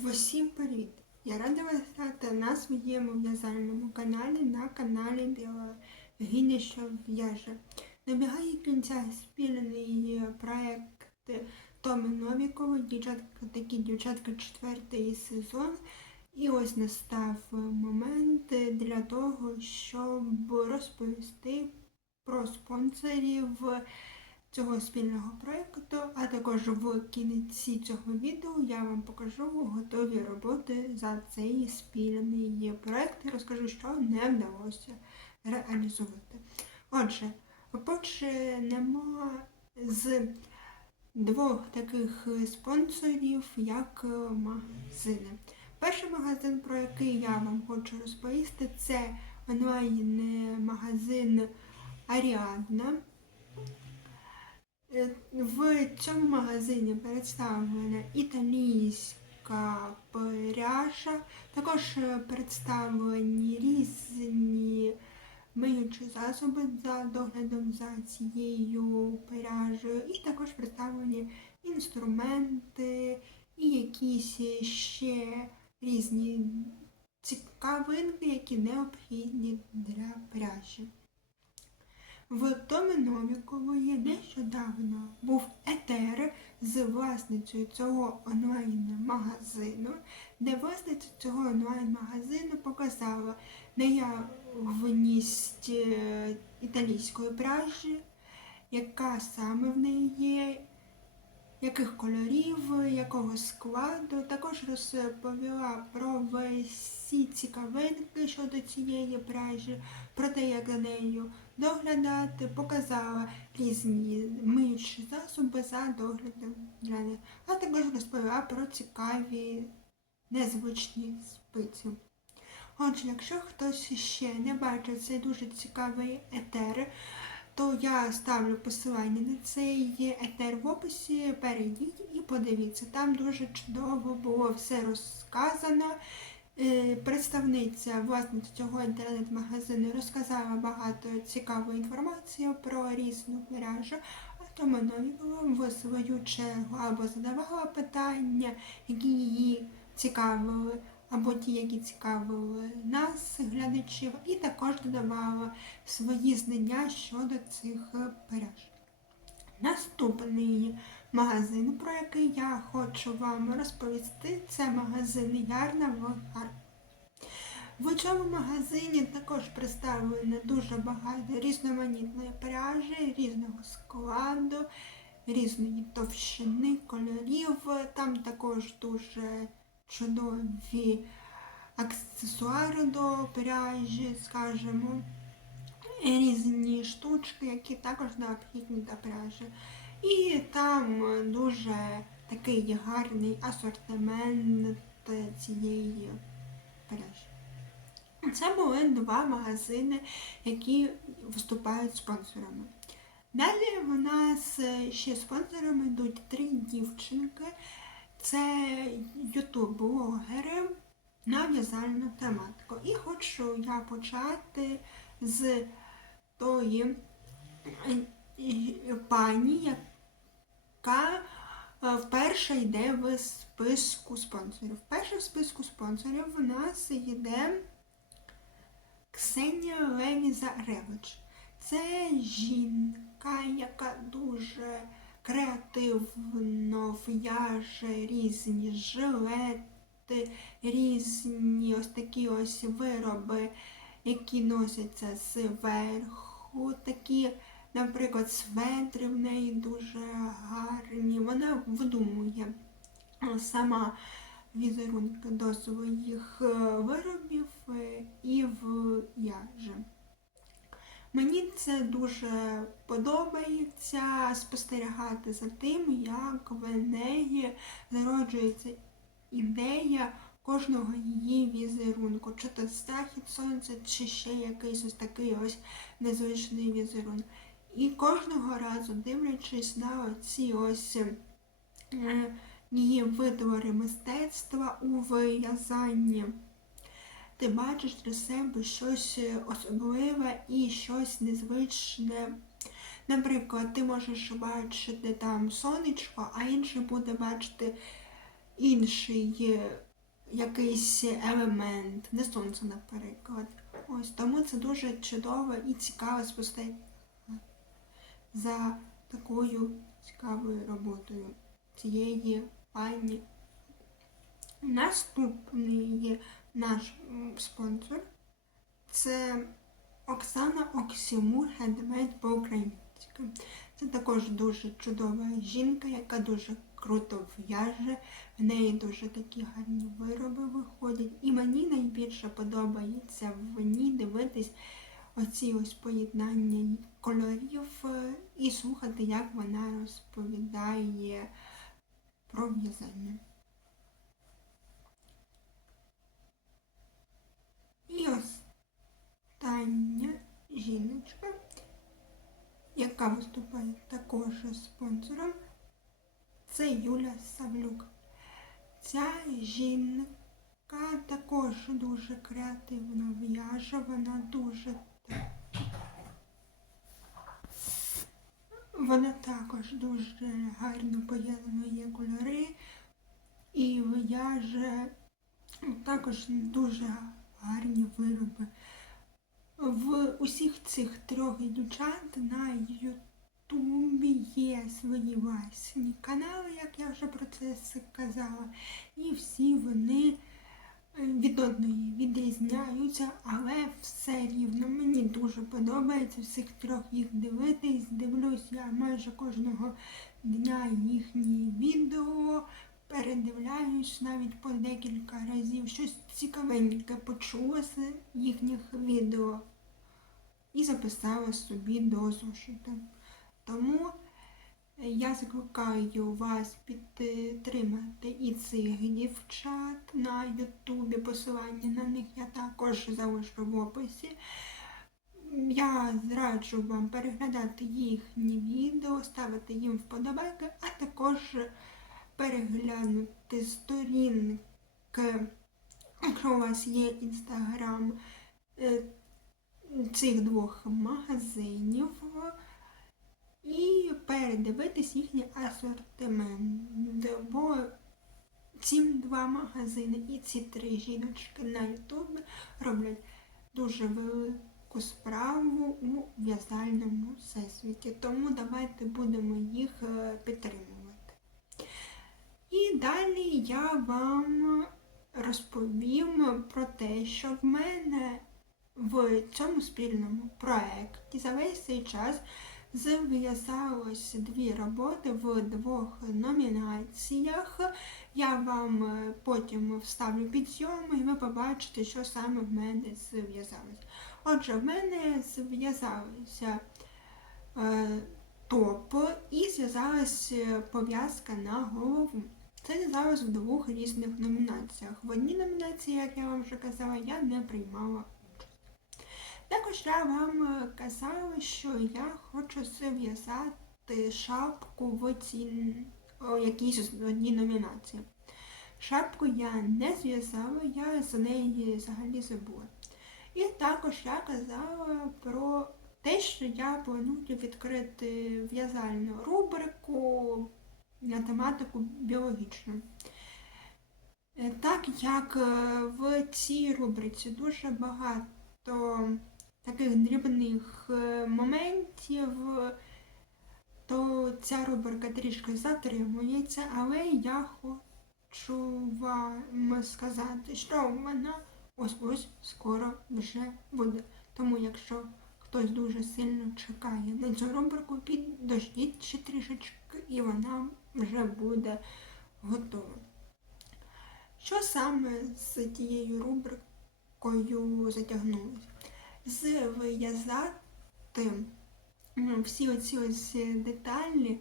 Всім привіт! Я рада вас вітати на своєму в'язальному каналі на каналі Біологиня, що в'яже. Добігає кінця спільний проект Томи Новікової, дівчатка, такі дівчатка четвертий сезон. І ось настав момент для того, щоб розповісти про спонсорів цього спільного проєкту, а також в кінці цього відео я вам покажу готові роботи за цей спільний проєкт і розкажу, що не вдалося реалізувати. Отже, почнемо з двох таких спонсорів, як магазини. Перший магазин, про який я вам хочу розповісти, це онлайн-магазин Аріадна. Е, В цьому магазині представлена італійська пряжа, також е, представлені різні миючі засоби за доглядом за цією пряжею, і також представлені інструменти і якісь ще різні цікавинки, які необхідні для пряжі. В Томі Новікової нещодавно був етер з власницею цього онлайн-магазину, де власниця цього онлайн-магазину показала наявність е, італійської пряжі, яка саме в неї є, яких кольорів, якого складу. Також розповіла про всі цікавинки щодо цієї пряжі, про те, як за нею доглядати, показала різні миючі засоби за доглядом для них, а також розповіла про цікаві незвичні спиці. Отже, якщо хтось ще не бачив цей дуже цікавий етер, то я ставлю посилання на цей етер в описі, перейдіть і подивіться. Там дуже чудово було все розказано. Е, представниця власниця цього інтернет-магазину розказала багато цікавої інформації про різну пряжу, а тому в свою чергу або задавала питання, які її цікавили, або ті, які цікавили нас, глядачів, і також додавала свої знання щодо цих пряж. Наступний магазин, про який я хочу вам розповісти, це магазин Ярна в. В цьому магазині також представлено дуже багато різноманітної пряжі, різного складу, різної товщини, кольорів. Там також дуже чудові аксесуари до пряжі, скажімо, різні штучки, які також необхідні до пряжі. І там дуже такий гарний асортимент цієї пряжі. Це були два магазини, які виступають спонсорами. Далі в нас ще спонсорами йдуть три дівчинки. Це ютуб-блогери на в'язальну тематику. І хочу я почати з тої пані, яка вперше йде в списку спонсорів. Вперше в списку спонсорів у нас йде Ксенія Леві-Заревич. Це жінка, яка дуже креативно в'яже різні жилети, різні ось такі ось вироби, які носяться зверху. такі Наприклад, светри в неї дуже гарні. Вона видумує сама візерунки до своїх е, виробів е, і в'яже. Мені це дуже подобається спостерігати за тим, як в неї зароджується ідея кожного її візерунку, чи то захід сонця, чи ще якийсь ось такий ось незвичний візерунок. І кожного разу, дивлячись на ці ось е, її витвори мистецтва у в'язанні, ти бачиш для себе щось особливе і щось незвичне. Наприклад, ти можеш бачити там сонечко, а інший буде бачити інший е, якийсь елемент, не сонце, наприклад. Ось тому це дуже чудово і цікаво спостерігати за такою цікавою роботою цієї пані. Наступний наш спонсор це Оксана Оксімур Хендмейд по-українськи. Це також дуже чудова жінка, яка дуже круто в'яже. В неї дуже такі гарні вироби виходять. І мені найбільше подобається в ній дивитись оці ось поєднання кольорів е, і слухати, як вона розповідає про в'язання. І остання жіночка, яка виступає також спонсором, це Юля Савлюк. Ця жінка також дуже креативно в'яже, вона дуже вона також дуже гарно поєднує кольори і в'яже також дуже гарні вироби. В усіх цих трьох дівчат на Ютубі є свої власні канали, як я вже про це сказала, і всі вони е, від одної відрізняються, але все рівно мені дуже подобається всіх трьох їх дивитись. Дивлюсь я майже кожного дня їхні відео, передивляюсь навіть по декілька разів. Щось цікавеньке почула з їхніх відео і записала собі до зошиту. Тому я закликаю вас підтримати і цих дівчат на Ютубі. Посилання на них я також залишу в описі. Я зраджу вам переглядати їхні відео, ставити їм вподобайки, а також переглянути сторінки, якщо у вас є інстаграм е, цих двох магазинів і передивитись їхній асортимент. Бо ці два магазини і ці три жіночки на Ютубі роблять дуже велику справу у в'язальному всесвіті. Тому давайте будемо їх е, підтримувати. І далі я вам розповім про те, що в мене в цьому спільному проєкті за весь цей час зв'язалось дві роботи в двох номінаціях. Я вам потім вставлю підйом і ви побачите, що саме в мене зв'язалось. Отже, в мене зв'язалося е, топ і зв'язалась пов'язка на голову. Це зв'язалось в двох різних номінаціях. В одній номінації, як я вам вже казала, я не приймала участь. Також я вам е, казала, що я хочу зв'язати шапку в якійсь одній номінації. Шапку я не зв'язала, я за неї взагалі забула. І також я казала про те, що я планую відкрити в'язальну рубрику на тематику біологічну. Е, Так як е, в цій рубриці дуже багато таких дрібних е, моментів, то ця рубрика трішки затримується, але я хочу вам сказати, що вона ось-ось скоро вже буде. Тому якщо хтось дуже сильно чекає на цю рубрику, підождіть ще трішечки і вона вже буде готова. Що саме з тією рубрикою затягнулося? Зв'язати ну, всі оці ось деталі,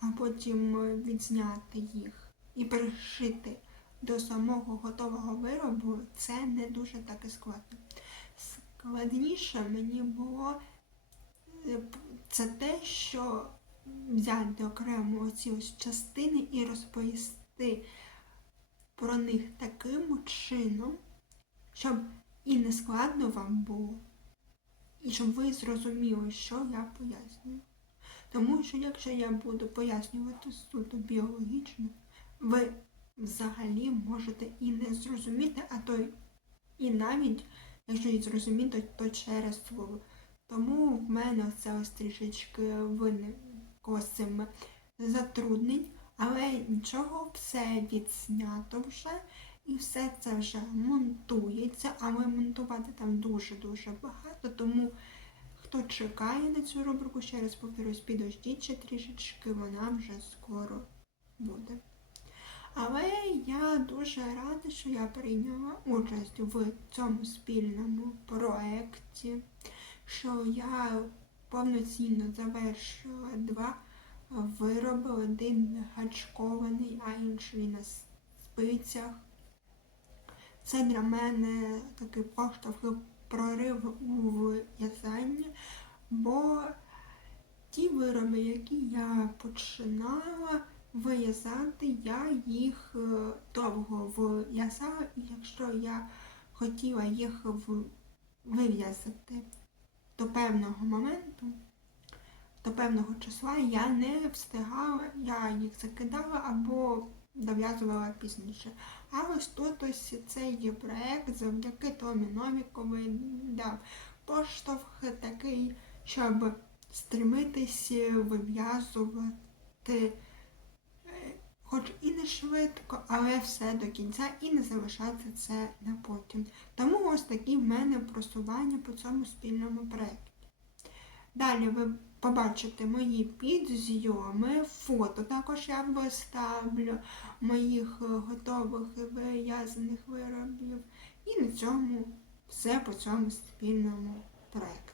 а потім відзняти їх і пришити до самого готового виробу, це не дуже так і складно. Складніше мені було е, це те, що взяти окремо ці ось частини і розповісти про них таким чином, щоб і не складно вам було, і щоб ви зрозуміли, що я пояснюю. Тому що якщо я буду пояснювати суто біологічно, ви взагалі можете і не зрозуміти, а то і навіть, якщо і зрозуміти, то через слово. Тому в мене це ось трішечки виникло цим затруднень, але нічого, все відснято вже, і все це вже монтується, але монтувати там дуже-дуже багато, тому хто чекає на цю рубрику, ще раз повторюсь, підождіть ще трішечки, вона вже скоро буде. Але я дуже рада, що я прийняла участь в цьому спільному проєкті, що я повноцінно завершила два вироби, один гачкований, а інший на спицях. Це для мене такий поштовх прорив у в'язанні, бо ті вироби, які я починала виязати, я їх е, довго в'язала, і якщо я хотіла їх вив'язати до певного моменту, до певного числа, я не встигала, я їх закидала або дов'язувала пізніше. А ось тут ось цей проект завдяки Томі Новікові дав поштовх такий, щоб стремитись вив'язувати, хоч і не швидко, але все до кінця і не залишати це на потім. Тому ось такі в мене просування по цьому спільному проєкту. Далі ви побачите мої підзйоми, фото також я виставлю моїх е, готових і вив'язаних виробів. І на цьому все по цьому спільному проєкту.